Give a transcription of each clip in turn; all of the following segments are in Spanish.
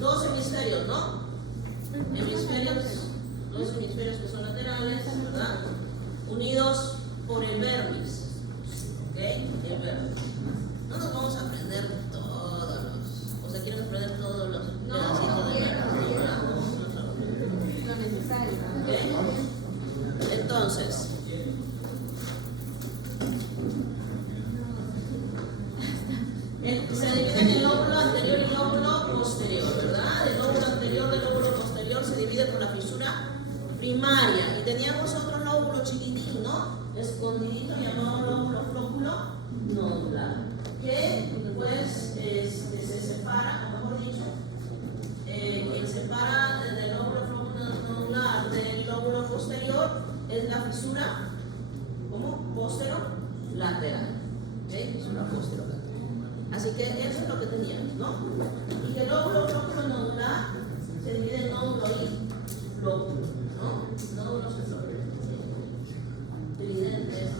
dos hemisferios, ¿no? Dos hemisferios que son laterales, ¿verdad? Unidos por el vértice, ¿ok? El vértice. No nos vamos a aprender todos los, o sea, quieren aprender todos los pedacitos de vértice, ¿verdad? Lo necesario. ¿Ok? Entonces, se divide en el lóbulo anterior y el lóbulo posterior, ¿verdad? El lóbulo anterior del lóbulo posterior se divide por la fisura primaria. Y teníamos otro lóbulo chiquitín, ¿no? Escondidito, llamado lóbulo flóculo nodular, que pues se separa, o mejor dicho, quien separa del lóbulo flóculo nodular del lóbulo posterior es la fisura, ¿cómo? Posterolateral, ¿ok? Fisura posterolateral. Así que eso es lo que teníamos, ¿no? Y que el lóbulo flóculo nodular se divide en nódulo y lóbulo, ¿no? Nódulos y lóbulos. Evidentes.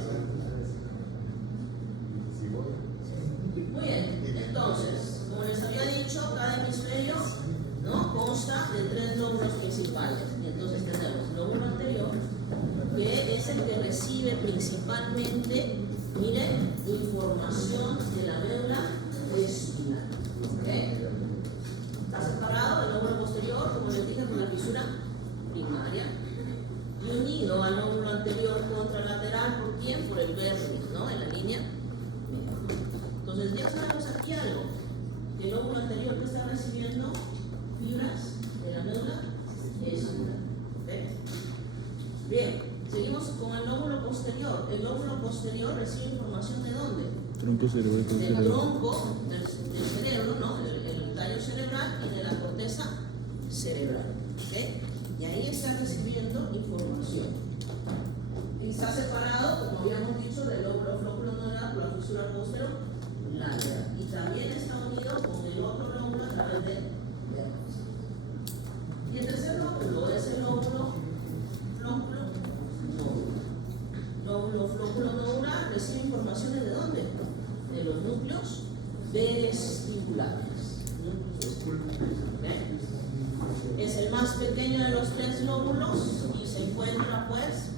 Muy bien, entonces, como les había dicho, cada hemisferio, ¿no? Consta de 3 lóbulos principales. Y entonces tenemos el lóbulo anterior, que es el que recibe principalmente, miren, información de la médula vesicular. ¿Okay? Está separado del lóbulo posterior, como les dije, por la fisura primaria, y unido al lóbulo anterior contralateral, ¿por quién? Por el vértice, ¿no? En la línea media. Entonces ya sabemos aquí algo, que el lóbulo anterior que está recibiendo fibras de la médula vesicular. ¿Okay? Bien, seguimos con el lóbulo posterior. El lóbulo posterior recibe información ¿de dónde? Tronco cerebral. Del tronco del cerebro, ¿no? El tallo cerebral y de la corteza cerebral. ¿Okay? Y ahí está recibiendo información. Y está separado, como habíamos dicho, del lóbulo flóculo nodular por la fisura posterolateral. Y también está unido con el otro lóbulo a través del vértice. Y el tercer lóbulo es el lóbulo flóculo nodular. Lóbulo flóculo nodular recibe informaciones ¿de dónde? De los núcleos vestibulares. ¿Ven? Es el más pequeño de los 3 lóbulos y se encuentra pues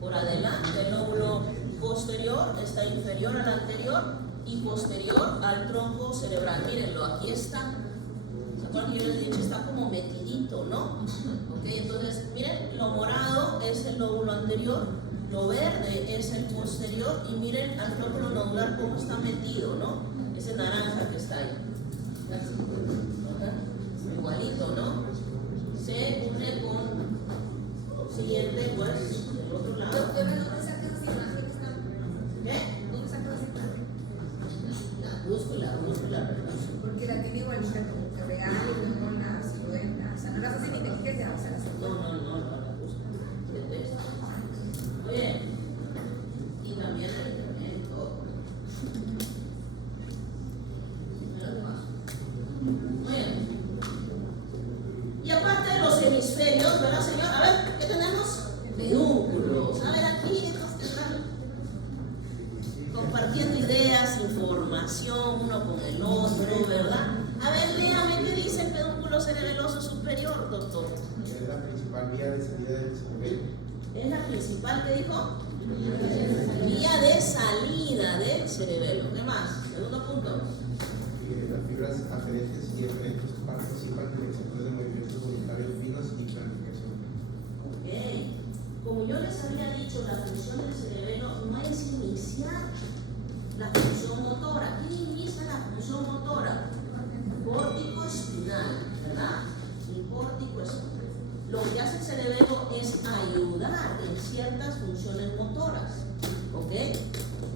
por adelante. El lóbulo posterior está inferior al anterior y posterior al tronco cerebral. Mírenlo, aquí está. ¿Se acuerdan que yo les dije? Está como metidito, ¿no? Ok, entonces, miren, lo morado es el lóbulo anterior, lo verde es el posterior y miren al flóculo nodular cómo está metido, ¿no? Ese naranja que está ahí. Igualito, ¿no? Se une con siguiente, pues, del otro lado. Doctora, ¿dónde saca esa imagen? ¿Qué? ¿Dónde saca esa imagen? La búscula, ¿verdad? Porque la tiene igualita como que real y no la silueta. O sea, no las hace ni inteligencia, o sea, las hace. No, la búscula. Muy bien. Y también el elemento. Muy bien. Y aparte de los hemisferios, ¿verdad, señor? A ver, ¿qué tenemos? Pedúnculos. A ver, aquí estos que están compartiendo ideas, información, uno con el otro, ¿verdad? A ver, léame, ¿qué dice el pedúnculo cerebeloso superior, doctor? Es la principal vía de salida del cerebelo. ¿Es la principal que dijo? Vía de salida del cerebelo. ¿Qué más? Segundo punto. Las fibras aferentes y eferentes participan en el sector de movimientos voluntarios finos y planificación. Ok. Como yo les había dicho, la función del cerebelo no es iniciar la función motora. ¿Quién inicia la función motora? Córtico espinal, ¿verdad? El córtico espinal. Lo que hace el cerebelo es ayudar en ciertas funciones motoras, ¿ok?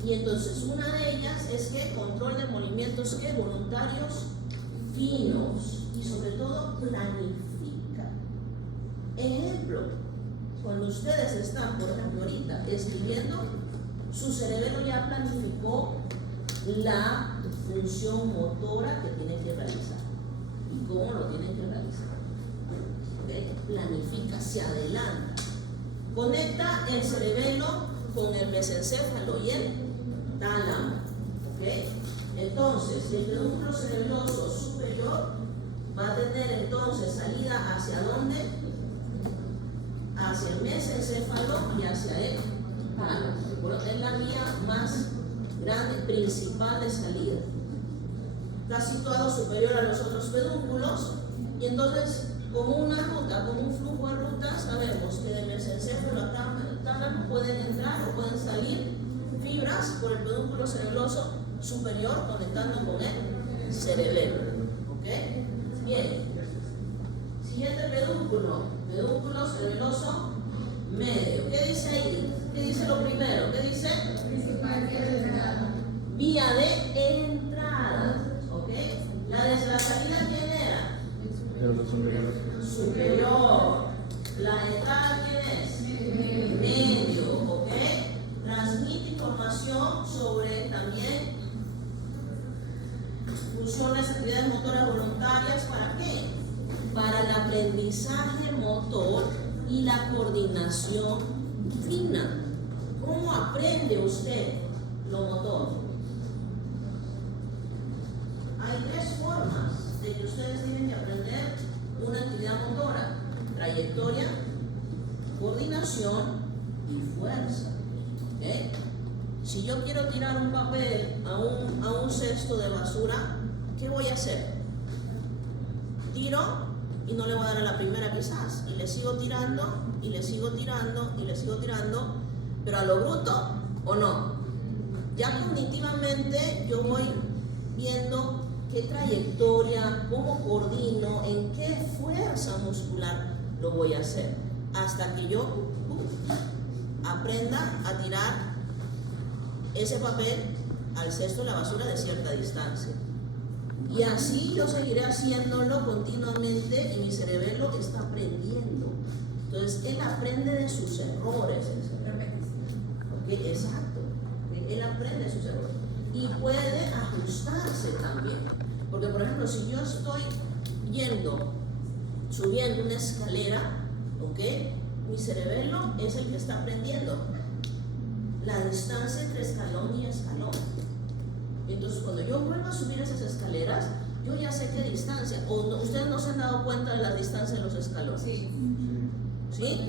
Y entonces una de ellas es que control de movimientos ¿qué? Voluntarios finos y sobre todo planifica. Ejemplo, cuando ustedes están, por ejemplo, ahorita escribiendo, su cerebelo ya planificó la función motora que tienen que realizar y cómo lo tienen que realizar. ¿Okay? Planifica, se adelanta, conecta el cerebelo con el mesencéfalo y el tálamo. ¿Okay? Entonces, el pedúnculo cerebeloso superior superior va a tener entonces salida hacia dónde? Hacia el mesencéfalo y hacia el tálamo. Es la vía más grande, principal de salida. Está situado superior a los otros pedúnculos y entonces como una ruta, como un flujo de ruta, sabemos que del mesencéfalo a tálamo pueden entrar o pueden salir fibras por el pedúnculo cerebroso superior conectando con el cerebelo. ¿Ok? Bien. Siguiente pedúnculo, pedúnculo cerebeloso medio. ¿Qué dice ahí? ¿Qué dice lo primero? ¿Qué dice? Principal vía de entrada. Vía de entrada. ¿Ok? La de la salida, ¿quién era? Superior. La entrada, ¿quién es? Medio. ¿Ok? Transmite información sobre también funciones, actividades motoras voluntarias. ¿Para qué? Para el aprendizaje motor y la coordinación fina. ¿Cómo aprende usted lo motor? Hay tres formas de que ustedes tienen que aprender una actividad motora: trayectoria, coordinación y fuerza. ¿Okay? Si yo quiero tirar un papel a un cesto de basura, ¿qué voy a hacer? Tiro y no le voy a dar a la primera quizás, y le sigo tirando, y le sigo tirando, y le sigo tirando, pero a lo bruto o no. Ya cognitivamente yo voy viendo qué trayectoria, cómo coordino, en qué fuerza muscular lo voy a hacer, hasta que yo aprenda a tirar ese papel al cesto de la basura de cierta distancia. Y así yo seguiré haciéndolo continuamente y mi cerebelo está aprendiendo. Entonces él aprende de sus errores. ¿Okay? Exacto. Él aprende de sus errores. Y puede ajustarse también. Porque por ejemplo, si yo estoy subiendo una escalera, ¿ok? Mi cerebelo es el que está aprendiendo la distancia entre escalón y escalón. Entonces cuando yo vuelvo a subir esas escaleras, yo ya sé qué distancia. ¿Ustedes no se han dado cuenta de la distancia de los escalones? Sí. ¿Sí?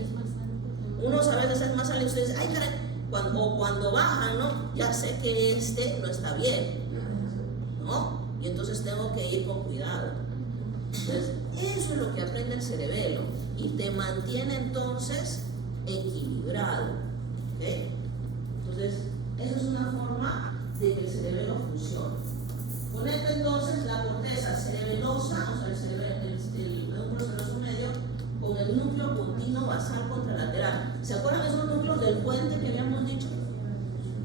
Unos a veces es más alto y ustedes dicen, ay caray, cuando bajan, ¿no? Ya sé que este no está bien, ¿no? Y entonces tengo que ir con cuidado. Entonces, eso es lo que aprende el cerebelo y te mantiene entonces equilibrado. ¿Okay? Entonces, eso es una forma de que el cerebelo funcione. Conecta entonces la corteza cerebelosa, o sea, el pedúnculo cerebroso medio, con el núcleo puntino basal contralateral. ¿Se acuerdan de esos núcleos del puente que habíamos dicho?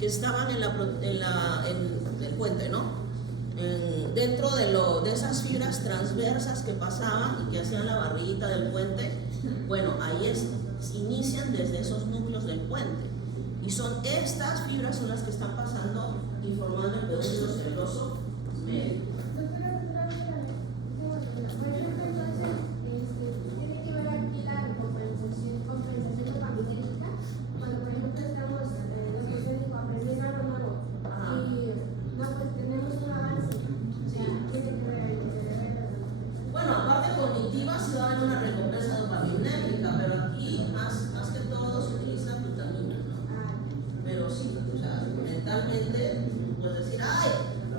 Que estaban en el puente, ¿no? Dentro de esas fibras transversas que pasaban y que hacían la barriguita del puente. Bueno, ahí inician desde esos núcleos del puente. Y son estas fibras son las que están pasando y formando el pedúnculo cerebroso medio. Tiene que ver aquí la compensación familiar. Cuando por ejemplo estamos aprendiendo algo nuevo y no, pues tenemos un avance. Tiene que ver ahí. Bueno, aparte cognitiva se va a dar una recompensa dopaminérgica, pero aquí más que todo se utiliza vitamina, ¿no? Pero sí, o sea, mentalmente puedes decir, ay,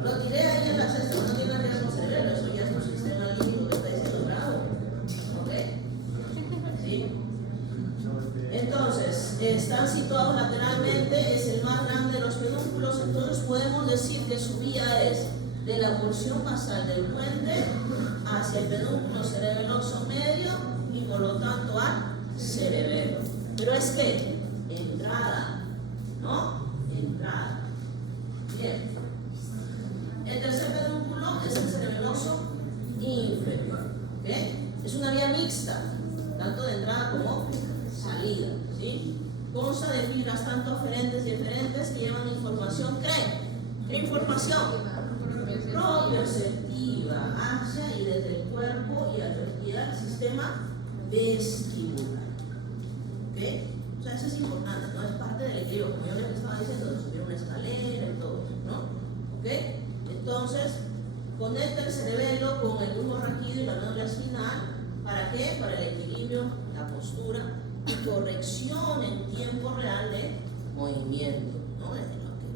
lo tiré ahí en la cesta, no tiene nada que ver con cerebelo, eso ya es un sistema límbico que está diciendo bravo. ¿Ok? ¿Sí? Entonces, están situados lateralmente, es el más grande de los pedúnculos, entonces podemos decir que su vía es de la porción basal del puente hacia el pedúnculo cerebeloso medio y por lo tanto al cerebelo. Pero es que entrada, ¿no? Entrada. Bien. El tercer pedúnculo es el cerebeloso inferior. ¿Okay? Es una vía mixta, tanto de entrada como salida. ¿Sí? Consta de fibras tanto aferentes y eferentes que llevan información. ¿Qué información? Propioceptiva hacia y desde el cuerpo y al sistema vestibular. ¿Ok? O sea, eso es importante, ¿no? Es parte del equilibrio, como yo les estaba diciendo, de subir una escalera y todo, ¿no? ¿Ok? Entonces, conecta el cerebelo con el tubo raquídeo y la médula espinal. ¿Para qué? Para el equilibrio, la postura y corrección en tiempo real de movimiento, ¿no? De lo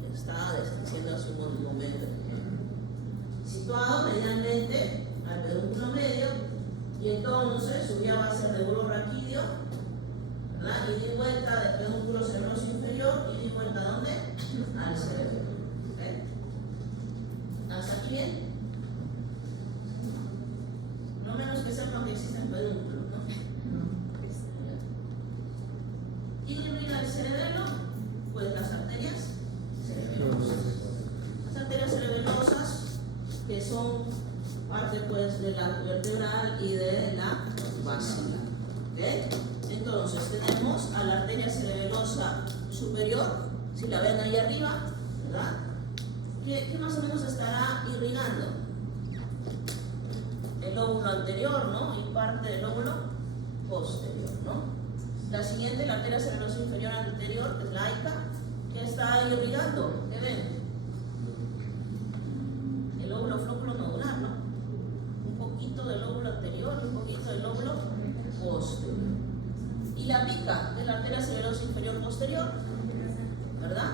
que estaba diciendo hace un momento. Situado medialmente al pedúnculo medio, y entonces su vía va a ser de bulbo raquídeo, ¿verdad? Y di vuelta del pedúnculo cerebroso inferior y di vuelta ¿a dónde? Al cerebro. ¿Ok? ¿Hasta aquí bien? No menos que sepan que existen pedúnculos, ¿no? ¿Quién irriga el cerebelo? Pues las arterias cerebelosas. Las arterias cerebelosas, que son parte pues de la vertebral y de la basilar. ¿Okay? Entonces tenemos a la arteria cerebelosa superior, si la ven ahí arriba, ¿verdad? ¿Qué más o menos estará irrigando? El lóbulo anterior, ¿no? Y parte del lóbulo posterior, ¿no? La siguiente, la arteria cerebrosa inferior anterior, que es la AICA, ¿qué está irrigando? ¿Qué ven? El lóbulo flóculo nodular, ¿no? Un poquito del lóbulo anterior y un poquito del lóbulo posterior. Y la pica de la arteria cerebrosa inferior posterior, ¿verdad?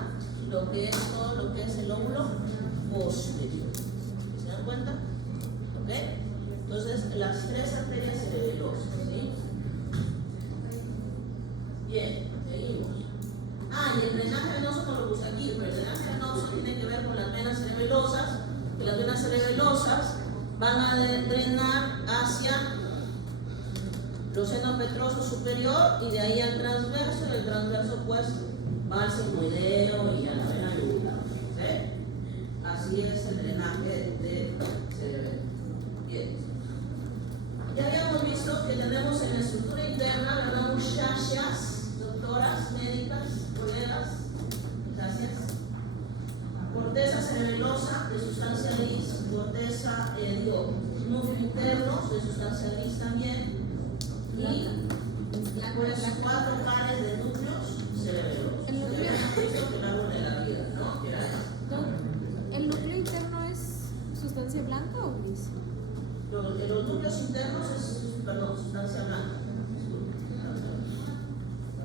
Lo que es todo lo que es el lóbulo posterior. ¿Se dan cuenta? ¿Ok? Entonces, las tres arterias cerebelosas, ¿sí? Bien, seguimos. Y el drenaje venoso no lo puse aquí, pero el drenaje venoso tiene que ver con las venas cerebelosas, que las venas cerebelosas van a drenar hacia los senos petroso superior y de ahí al transverso, y el transverso pues va al sigmoideo y a la vena yugular. ¿Sí? Así es el drenaje de cerebelo. Bien. Ya habíamos visto que tenemos en la estructura interna, ¿verdad? Muchachas, doctoras, médicas, colegas, gracias. Corteza cerebelosa de sustancia gris, corteza, núcleo interno de sustancia gris también, y pues 4 pares de núcleos cerebelosos. Ya habíamos visto que el árbol de la vida, ¿no? Que era esto. ¿El núcleo interno es sustancia blanca o gris? Los núcleos internos es, perdón, sustancia blanca.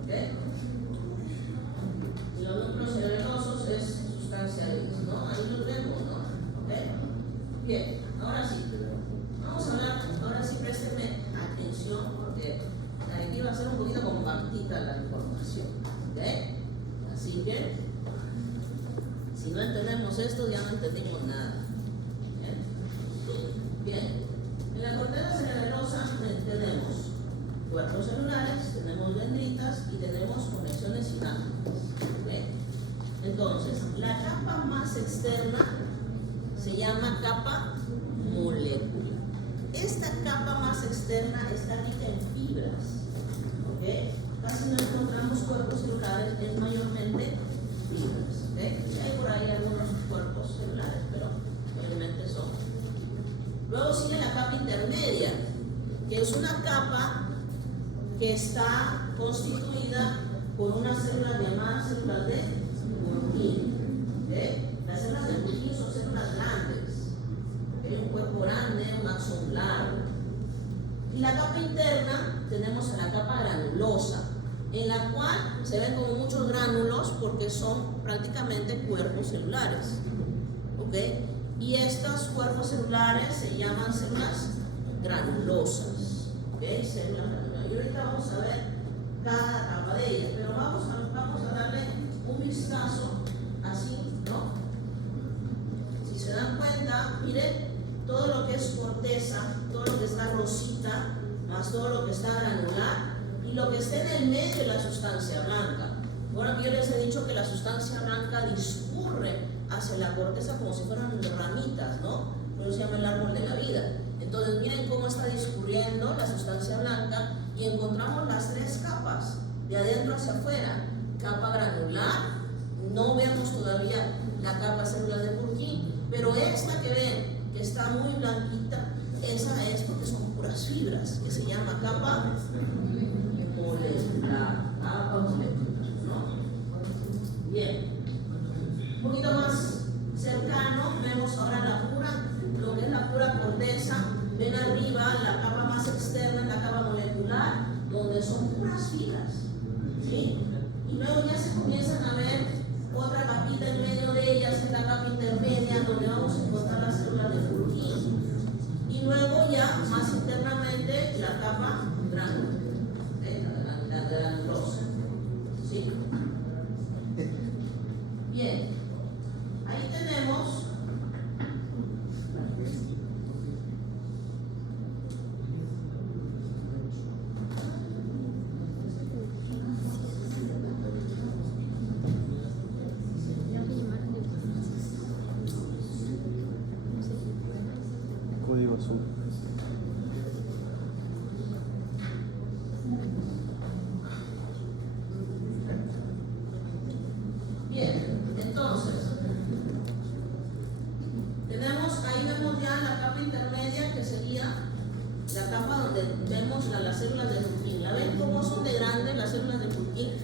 ¿Ok? Y los núcleos cerebelosos es sustancia gris, ¿no? Ahí los vemos, ¿no? ¿Ok? Bien, ahora sí. Vamos a hablar, ahora sí présteme atención porque aquí va a ser un poquito compactita la información. ¿Ok? Así que, si no entendemos esto, ya no entendimos nada. Bien. En la corteza cerebelosa tenemos cuerpos celulares, tenemos dendritas y tenemos conexiones sinápticas. ¿Okay? Entonces, la capa más externa se llama capa molecular. Esta capa más externa está rica en fibras. ¿Okay? Casi no encontramos cuerpos celulares, es mayormente fibras. ¿Okay? Hay por ahí algunos cuerpos celulares, pero mayormente son. Luego sigue la capa intermedia, que es una capa que está constituida por unas células llamadas células de Purkinje. ¿Okay? Las células de Purkinje son células grandes, ¿okay? Un cuerpo grande, un axón largo. Y la capa interna tenemos a la capa granulosa, en la cual se ven como muchos gránulos porque son prácticamente cuerpos celulares. ¿Okay? Y estos cuerpos celulares se llaman células granulosas. ¿Okay? Células granulosas. Y ahorita vamos a ver cada capa de ellas, pero vamos a darle un vistazo así, ¿no? Si se dan cuenta, miren, todo lo que es corteza, todo lo que está rosita, más todo lo que está granular, y lo que está en el medio de la sustancia blanca. Bueno, yo les he dicho que la sustancia blanca discurre hacia la corteza como si fueran ramitas, ¿no? Por eso se llama el árbol de la vida. Entonces miren cómo está discurriendo la sustancia blanca y encontramos las 3 capas, de adentro hacia afuera. Capa granular, no vemos todavía la capa células de Purkinje, pero esta que ven, que está muy blanquita, esa es porque son puras fibras, que se llama capa molecular. Capa molecular, ¿no? Bien. Un poquito más cercano, vemos ahora lo que es la son puras fibras, ¿sí? Y luego ya se comienzan a ver otra capita en medio de ellas, que es la capa intermedia, donde vamos a encontrar las células de Purkinje. Y luego ya más internamente la capa granulosa, ¿sí? Bien, ahí tenemos código azul. bien, entonces ahí vemos ya la capa intermedia, que sería la capa donde vemos las células de Purkinje. ¿La ven cómo son de grandes las células de Purkinje?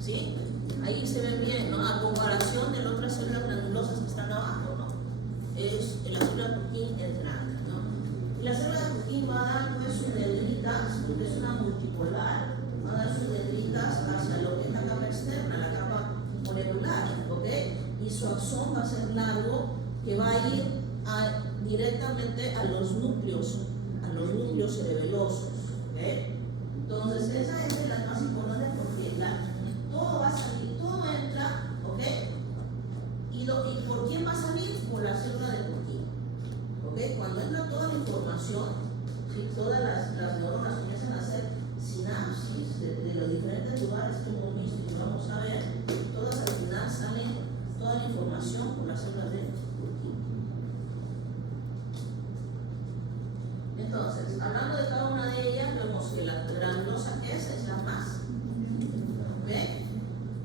¿Sí? Ahí se ve bien, ¿no? A comparación de las otras células granulosas que están abajo, ¿no? La célula de Purkinje es grande, ¿no? Y la célula de Purkinje va a dar pues sus dendritas, porque es una multipolar, va a dar sus dendritas hacia lo que es la capa externa, la capa molecular, ¿ok? Y su axón va a ser largo, que va a ir directamente a los núcleos cerebelosos, ¿ok? Entonces esa es de las más importantes, porque todo va a salir, todo entra, ¿ok? ¿Y por quién va a salir? Por la célula de Purkinje, ¿ok? Cuando entra toda la información, ¿sí? Todas las neuronas comienzan a hacer sinapsis de los diferentes lugares que hemos visto y que vamos a ver, todas al final salen toda la información por las células de Purkinje. Entonces, hablando de cada una de ellas, vemos que la granulosa es la más, ¿ok?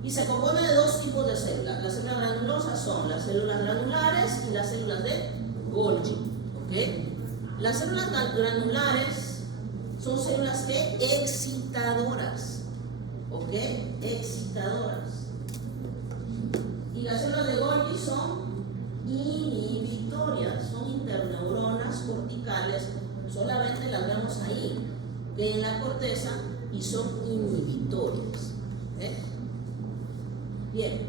Y se compone de dos tipos de células. Las células granulosas son las células granulares y las células de Golgi, ¿ok? Las células granulares son células que excitadoras, ¿ok? Excitadoras. Y las células de Golgi son inhibitorias, son interneuronas corticales, solamente las vemos ahí, que en la corteza, y son inhibitorias. Bien,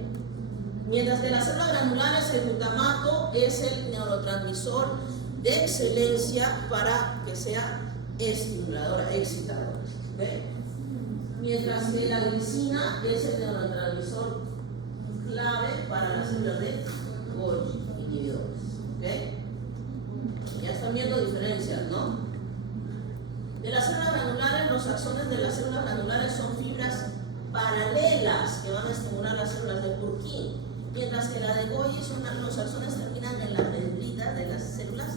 mientras que las células granulares, el glutamato es el neurotransmisor de excelencia para que sea estimuladora, excitadora. Mientras que la glicina es el neurotransmisor clave para las células de Golgi, inhibidores. Ya están viendo diferencias, ¿no? De las células granulares, los axones de las células granulares son fibras paralelas que van a estimular las células de Purkinje, mientras que la de Golgi los axones terminan en las dendritas de las células.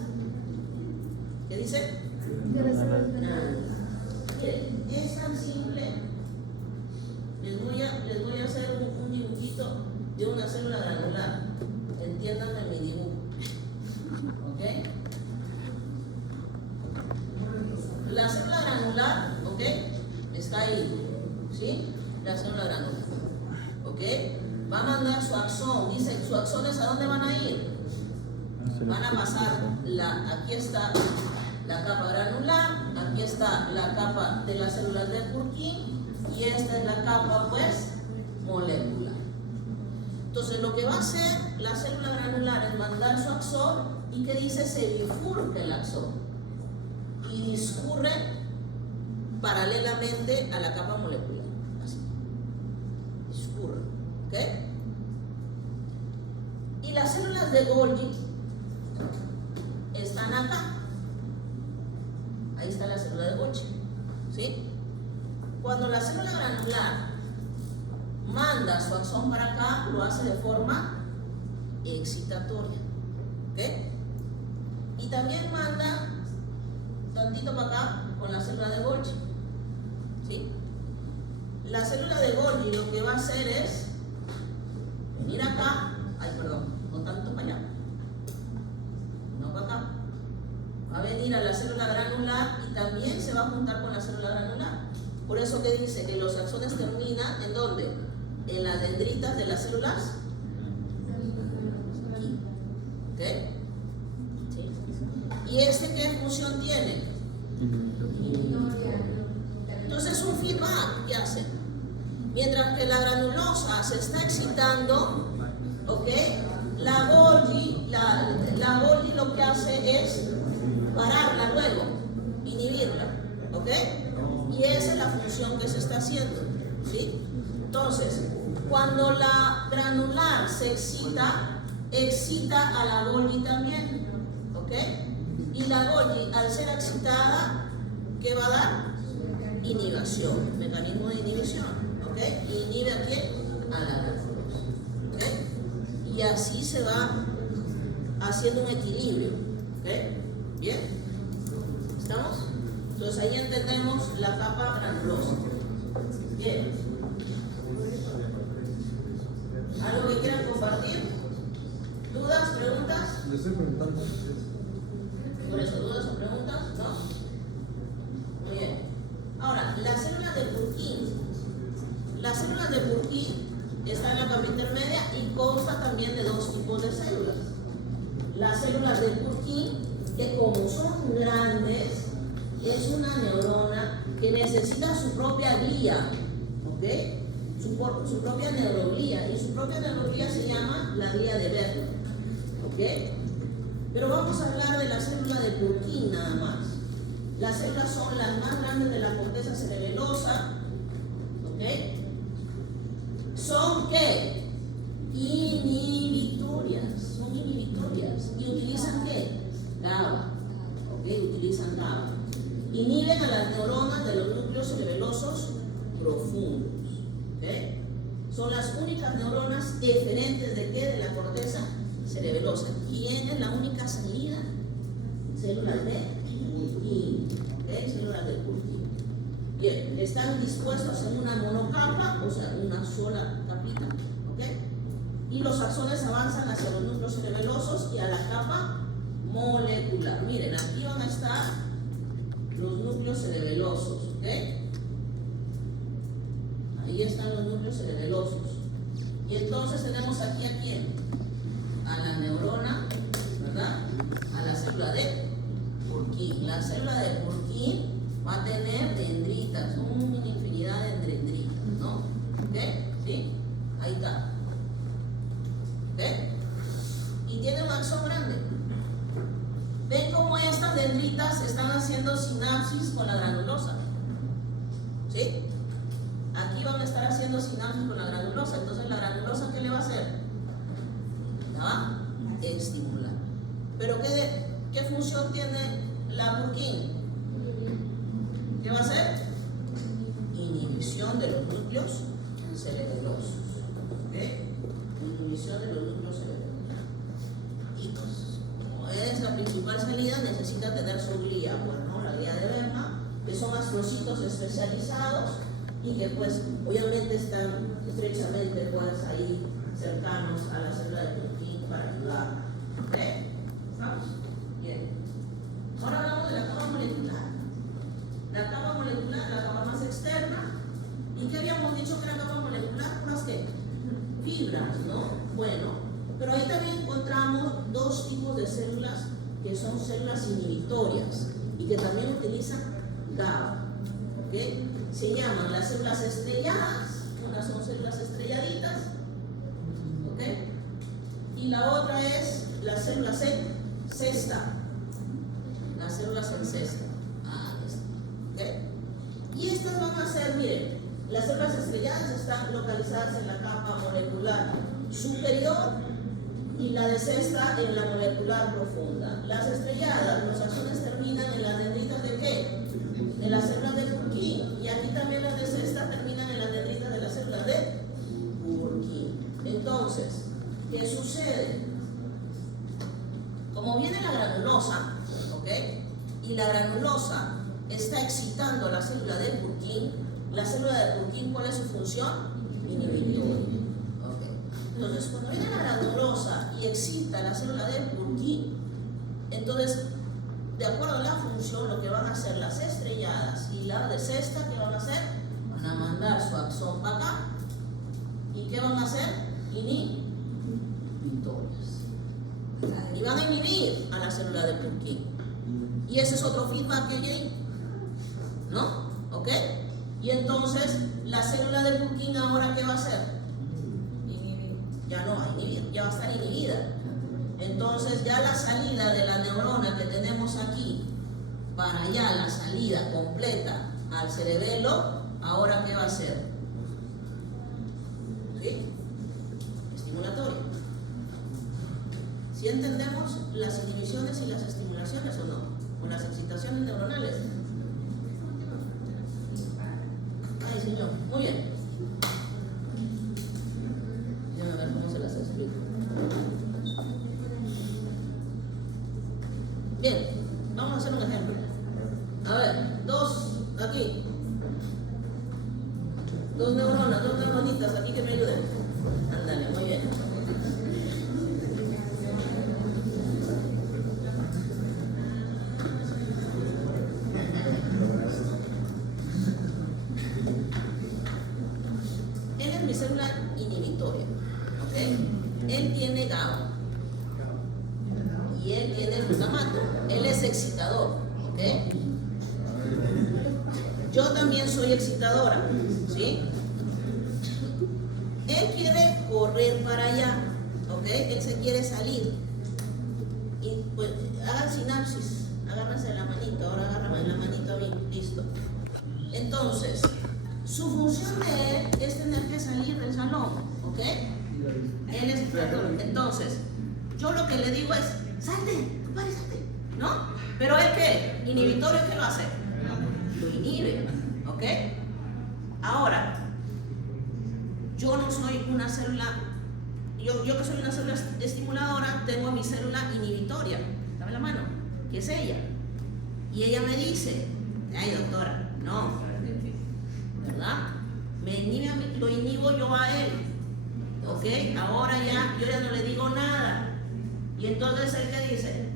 ¿Qué dice? Miren, es tan simple. Les voy a hacer un dibujito de una célula granular. Entiéndanme mi dibujo. ¿Ok? La célula granular, ¿ok? Está ahí, ¿sí? La célula granular, ¿ok? Va a mandar su axón. Dice, ¿sus axones a dónde van a ir? Van a pasar, aquí está la capa granular, aquí está la capa de las células de Purkinje y esta es la capa, pues, molecular. Entonces, lo que va a hacer la célula granular es mandar su axón y que dice, se bifurca el axón y discurre paralelamente a la capa molecular, así, discurre, ¿ok? Y las células de Golgi están acá, ahí está la célula de Golgi, ¿sí? Cuando la célula granular manda su axón para acá, lo hace de forma excitatoria, ¿ok? Y también manda tantito para acá con la célula de Golgi, ¿sí? La célula de Golgi lo que va a hacer es venir acá, no tanto para allá, no para acá, va a venir a la célula granular y también se va a juntar con la célula granular. Por eso que dice que los axones terminan ¿en dónde? En las dendritas de las células. ¿Ok? ¿Sí? ¿Y este qué función tiene? Entonces es un feedback que hace. Mientras que la granulosa se está excitando, ¿ok? La Golgi lo que hace es pararla luego, inhibirla, ¿ok? Y esa es la función que se está haciendo, ¿sí? Entonces, cuando la granular se excita, excita a la Golgi también, ¿ok? Y la Golgi, al ser excitada, ¿qué va a dar? Inhibición, mecanismo de inhibición, ¿ok? Inhibe a quién? A la granulosa, ¿ok? Y así se va haciendo un equilibrio, ¿ok? ¿Bien? ¿Estamos? Entonces ahí entendemos la capa granulosa. Bien. ¿Algo que quieran compartir? ¿Dudas? ¿Preguntas? Le estoy preguntando. Por eso, ¿dudas o preguntas? ¿No? Muy bien. Ahora, las células de Purkinje. Las células de Purkinje están en la capa intermedia y consta también de dos tipos de células. Las células de Purkinje, que como son grandes, es una neurona que necesita su propia glía, ¿ok? Su propia neuroglía, y su propia neuroglía se llama la glía de Werner, ¿ok? Pero vamos a hablar de la célula de Purkinje nada más. Las células son las más grandes de la corteza cerebelosa, ¿ok? ¿Son qué? Inhibitorias, son inhibitorias. ¿Y utilizan qué? GABA, ¿ok? Utilizan GABA. Inhiben a las neuronas de los núcleos cerebelosos profundos, ¿ok? Son las únicas neuronas eferentes de qué? De la corteza cerebelosa. ¿Quién es la única salida? Células de Purkinje, ¿ok? Células de Purkinje. Bien, están dispuestos en una monocapa, o sea, una sola capita, ¿ok? Y los axones avanzan hacia los núcleos cerebelosos y a la capa molecular. Miren, aquí van a estar los núcleos cerebelosos, ¿ok? Ahí están los núcleos cerebelosos. Y entonces tenemos aquí a quién? A la neurona, ¿verdad? A la célula de Purkinje. La célula de Purkinje va a tener dendritas, una infinidad de dendritas, ¿no? ¿Ok? ¿Sí? Ahí está. ¿Ok? Y tiene un axón grande. ¿Ven cómo estas dendritas están haciendo sinapsis con la granulosa? ¿Sí? Aquí van a estar haciendo sinapsis con la granulosa. Entonces, ¿la granulosa qué le va a hacer? La va a estimular. ¿Pero qué función tiene la Purkinje? ¿Qué va a hacer? Inhibición de los núcleos cerebelosos. ¿Ok? Inhibición de los núcleos cerebelosos. Y pues, como es la principal salida, necesita tener su glía, bueno, la glía de Werner, que son astrocitos especializados y que pues obviamente están estrechamente pues ahí cercanos a la célula de Purkinje para ayudar. ¿Ok? ¿Estamos? Bien. Ahora hablamos de la capa molecular. La capa molecular, la capa más externa. ¿Y qué habíamos dicho que era capa molecular? ¿Puras qué? Fibras, ¿no? Bueno, pero ahí también encontramos dos tipos de células que son células inhibitorias y que también utilizan GABA, ¿ok? Se llaman las células estrelladas, unas son células estrelladitas, ¿ok? Y la otra es las células en cesta, las células en cesta. ¿Okay? Y estas van a ser, miren, las células estrelladas están localizadas en la capa molecular superior y la de cesta en la molecular profunda. Las estrelladas, los axones terminan en las dendritas de qué? De las células de Purkinje. Y aquí también las de cesta terminan en las dendritas de las células de Purkinje. Entonces, ¿qué sucede? Como viene la granulosa, ¿ok? Y la granulosa está excitando la célula de Purkinje. La célula de Purkinje, ¿cuál es su función? Inhibitoria. Okay. Entonces, cuando viene la granulosa y excita la célula de Purkinje, entonces, de acuerdo a la función, lo que van a hacer las estrelladas y las de cesta, ¿qué van a hacer? Van a mandar su axón para acá. ¿Y qué van a hacer? Inhibitorias. Y van a inhibir a la célula de Purkinje. Y ese es otro feedback que hay ahí, ¿no? ¿Ok? Y entonces, la célula de Purkinje ahora, ¿qué va a hacer? Ya no va a inhibir, ya va a estar inhibida. Entonces, ya la salida de la neurona que tenemos aquí, para allá, la salida completa al cerebelo, ahora ¿qué va a hacer? ¿Sí? Estimulatoria. ¿Sí entendemos las inhibiciones y las estimulaciones o no? O las excitaciones neuronales. Ay, señor, muy bien. Déjame ver cómo se las explico. Bien, vamos a hacer un ejemplo. A ver, dos neuronitas aquí que me ayuden. Ándale, muy bien. Él es mi célula inhibitoria, ¿ok? Él tiene GABA y él tiene glutamato. Él es excitador, ¿ok? Yo también soy excitadora, ¿sí? Él quiere correr para allá, ¿ok? Él se quiere salir. Y pues hagan sinapsis, agárrense la manito, ahora agárrame la manito a mí, listo. Entonces, su función de él es tener que salir del salón, ¿ok? Él es excitador. Entonces, yo lo que le digo es, salte, compadre, salte, ¿no? Pero él ¿qué? Inhibitorio, ¿qué lo hace? Lo inhibe, ¿ok? Ahora, yo no soy una célula, yo que soy una célula estimuladora, tengo mi célula inhibitoria, dame la mano, que es ella. Y ella me dice, ay doctora, no, ¿verdad? Lo inhibo yo a él, ¿ok? Ahora ya, yo ya no le digo nada. Y entonces él ¿qué dice?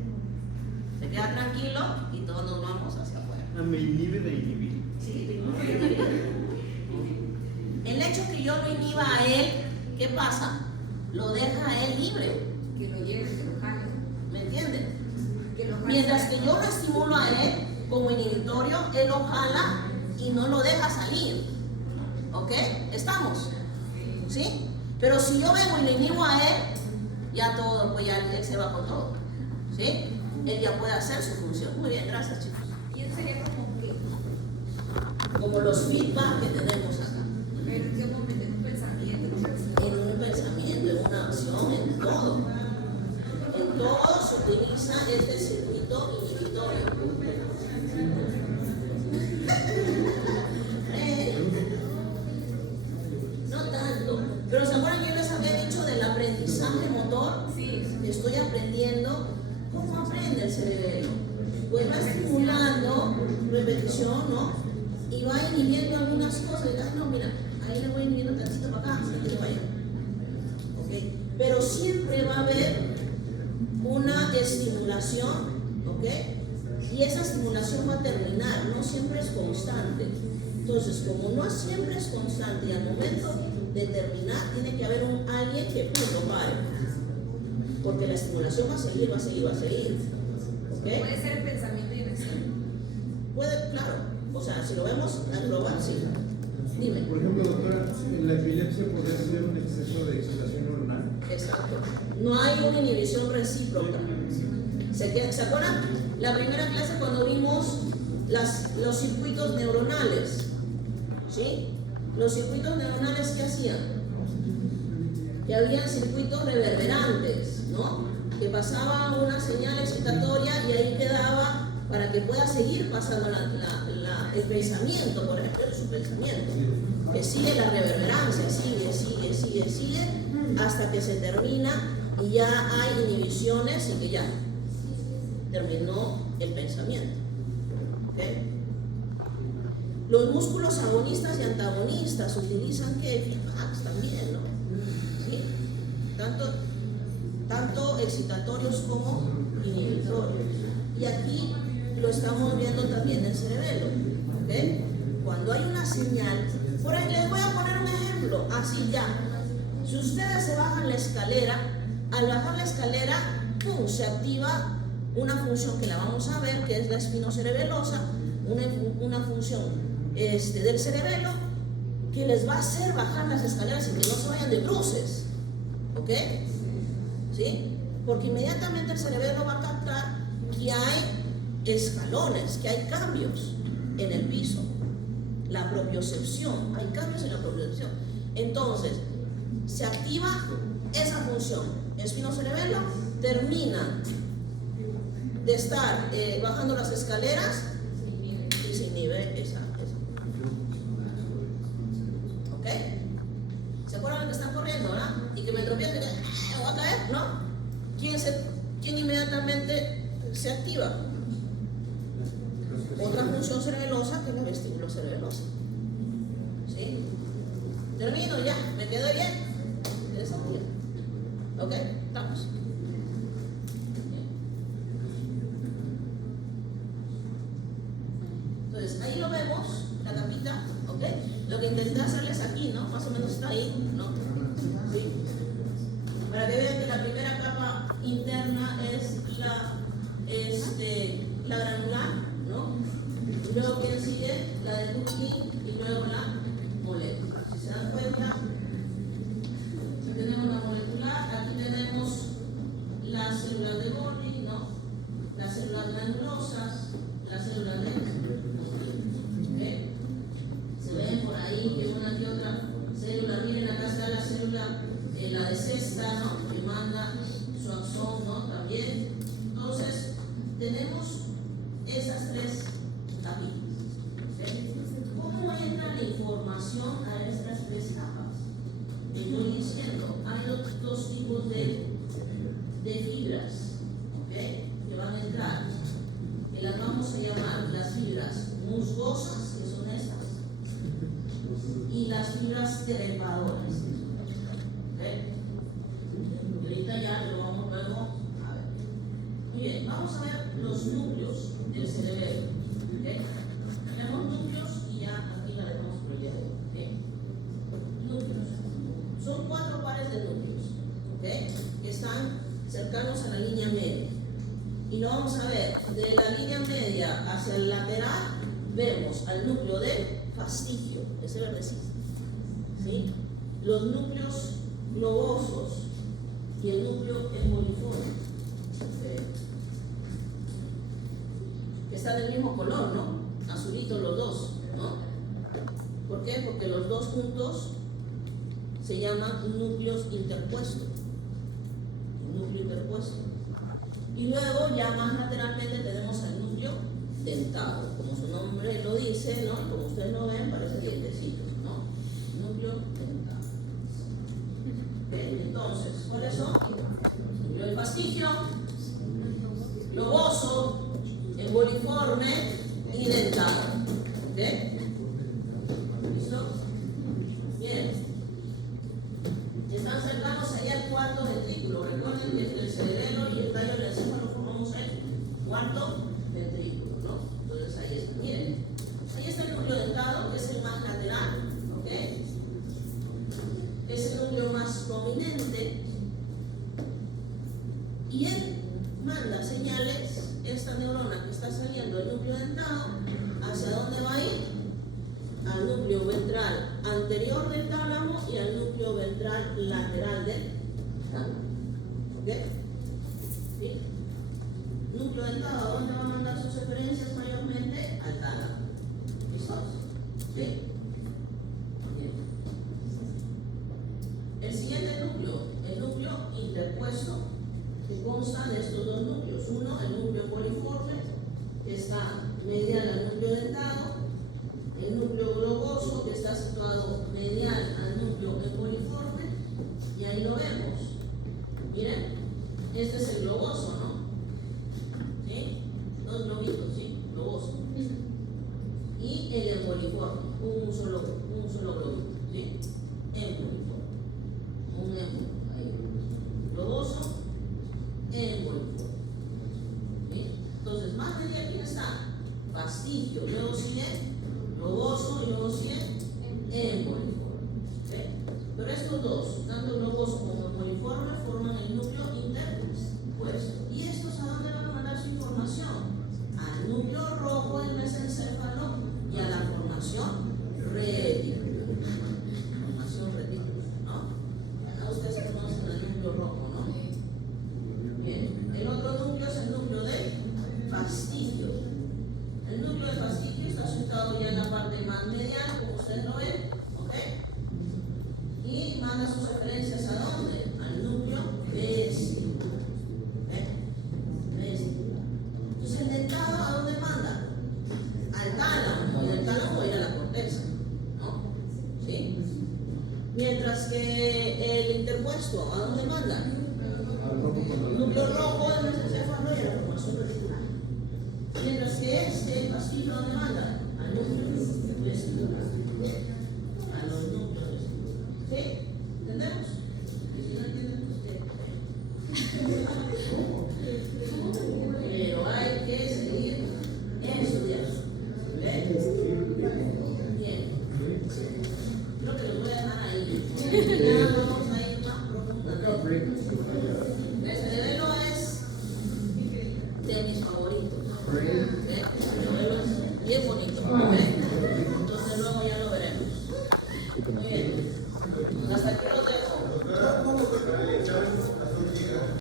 Se queda tranquilo y todos nos vamos hacia afuera. Me inhibe de inhibir. Sí, te inhibe de inhibir. El hecho que yo lo inhiba a él, ¿qué pasa? Lo deja a él libre. Que lo lleve, que lo jale. ¿Me entienden? Que lo jale. Mientras que yo lo estimulo a él como inhibitorio, él lo jala y no lo deja salir. ¿Ok? ¿Estamos? ¿Sí? Pero si yo vengo y le inhibo a él, ya todo, pues ya él se va con todo. ¿Sí? Él ya puede hacer su función. Muy bien, gracias chicos. Y eso sería como que, Como los feedback que tenemos acá. pero en qué momento, en un pensamiento, En un pensamiento, en una acción, en todo. En todo se utiliza este circuito inhibitorio. No tanto. Pero ¿se acuerdan que yo les había dicho del aprendizaje motor? sí, Estoy aprendiendo. ¿Cómo aprende el cerebelo? Pues va estimulando repetición, ¿no? Y va inhibiendo algunas cosas. Y no, mira, ahí le voy inhibiendo tantito para acá, así que le vaya. ¿Ok? Pero siempre va a haber una estimulación, ¿ok? Y esa estimulación va a terminar, no siempre es constante. Entonces, como no siempre es constante y al momento de terminar, tiene que haber alguien que lo pare. Porque la estimulación va a seguir, va a seguir, va a seguir. ¿Ok? puede ser el pensamiento y acción. Puede, claro. O sea, si lo vemos a global, sí. Dime. Por ejemplo, doctora, ¿la epilepsia podría ser un exceso de excitación neuronal? Exacto. No hay una inhibición recíproca. ¿Se acuerdan? La primera clase cuando vimos los circuitos neuronales. ¿Sí? Los circuitos neuronales, ¿qué hacían? Que habían circuitos reverberantes, ¿no? Que pasaba una señal excitatoria y ahí quedaba para que pueda seguir pasando el pensamiento, por ejemplo, su pensamiento. Que sigue la reverberancia, sigue, hasta que se termina y ya hay inhibiciones y que ya terminó el pensamiento. ¿Ok? Los músculos agonistas y antagonistas utilizan ¿qué? Feedbacks también, ¿no? ¿Sí? Tanto excitatorios como inhibitorios. Y aquí lo estamos viendo también en el cerebelo. ¿Ok? Cuando hay una señal, por ahí les voy a poner un ejemplo, así ya. Si ustedes se bajan la escalera, al bajar la escalera, ¡pum!, se activa una función que la vamos a ver, que es la espinocerebelosa, una función del cerebelo que les va a hacer bajar las escaleras y que no se vayan de bruces. ¿Ok? ¿Sí? Porque inmediatamente el cerebelo va a captar que hay escalones, que hay cambios en el piso. La propiocepción, hay cambios en la propiocepción. Entonces, se activa esa función. Espinocerebelo termina de estar bajando las escaleras y se inhibe esa. ¿Ok? ¿Se acuerdan de que están corriendo, verdad? Y que me tropiezo y que me voy a caer, ¿no? ¿Quién inmediatamente se activa? Otra función cerebelosa que es la vestíbulo cerebelosa. ¿Sí? Termino ya, me quedo bien. Esa tía. ¿Ok? Estamos. Entonces, ahí lo vemos, la capita, ¿ok? Lo que intenté hacerles aquí, ¿no? Más o menos está ahí, ¿no? ¿Sí? Para que vean que la primera capa interna es la granular, ¿no? Y luego, ¿quién sigue? La de Purkinje y luego la molécula. Si se dan cuenta, aquí tenemos la molecular, aquí tenemos las células de Golgi, ¿no? Las células granulosas, las células de ¿okay? Se ven por ahí que una que otra célula, miren acá está la célula, la de cesta, ¿no? Que manda su axón, ¿no? También. Entonces, tenemos esas tres capitas. ¿Okay? ¿Cómo entra la información a estas tres capas? Estoy diciendo, hay dos tipos de fibras, ¿okay? Que van a entrar, que las vamos a llamar las fibras musgosas, que son estas, y las fibras trepadoras. ¿Okay? Y ahorita ya lo vamos luego a ver. Muy bien, vamos a ver los núcleos del cerebelo. ¿Okay? Tenemos núcleos y ya aquí la dejamos por el día de hoy. ¿Okay? Núcleos. Son 4 pares de núcleos, ¿okay? Que están cercanos a la línea media. Y lo vamos a ver, de la línea media hacia el lateral, vemos al núcleo de fastigio, ese verdecito, ¿sí? Los núcleos globosos y el núcleo emboliforme, que están del mismo color, ¿no? Azulitos los dos, ¿no? ¿Por qué? Porque los dos juntos se llaman núcleos interpuestos. Núcleo interpuesto. Y luego ya más lateralmente tenemos al núcleo dentado, como su nombre lo dice, ¿no? Y como ustedes lo ven, parece dientecitos, ¿no? Núcleo dentado. ¿Okay? Entonces, ¿cuáles son? Núcleo del fastigio, globoso, emboliforme y dentado. ¿Ok? ¿Listo? Bien. Están cercanos allá al cuarto ventrículo. Recuerden que entre el cerebelo y el tallo del encéfalo formamos el cuarto ventrículo, ¿no? Entonces ahí está. Miren, ahí está el núcleo dentado, que es el más lateral, ¿ok? Es el núcleo más prominente. Y él manda señales, esta neurona que está saliendo del núcleo dentado, ¿hacia dónde va a ir? Al núcleo ventral anterior del tálamo y al núcleo ventral lateral del tálamo. ¿Ok? ¿Sí? Núcleo dentado, ¿a dónde va a mandar sus referencias mayormente? Al tálamo. ¿Listo? ¿Sí? Bien. El siguiente núcleo, el núcleo interpuesto, que consta de estos dos núcleos. Uno, el núcleo poliforme, que está medial al núcleo dentado. El núcleo globoso, que está situado medial al núcleo emboliforme, y ahí lo vemos. Miren, este es el globoso, ¿no? ¿Sí? Dos globitos, ¿sí? Globoso. Y el emboliforme, un solo globito, ¿sí? Emboliforme. Un emboliforme. Ahí. Globoso, emboliforme. ¿Sí? Entonces, más medial, ¿quién está? Fastigio, luego sigue globoso y luego sigue emboliforme. ¿Okay? Pero estos dos, tanto globoso como emboliforme, forman el núcleo interpuesto. ¿Y estos a dónde van a mandar su información? Al núcleo rojo del mesencéfalo y a la formación ustedes lo ven, ¿ok? Y manda sus referencias ¿a dónde? Al núcleo vestibular. ¿Ok? Vestibular. Entonces, el dentado, ¿a dónde manda? Al tálamo, y del tálamo va a ir a la corteza, ¿no? ¿Sí? Mientras que el interpuesto, ¿a dónde manda? Al rojo con la Núcleo rojo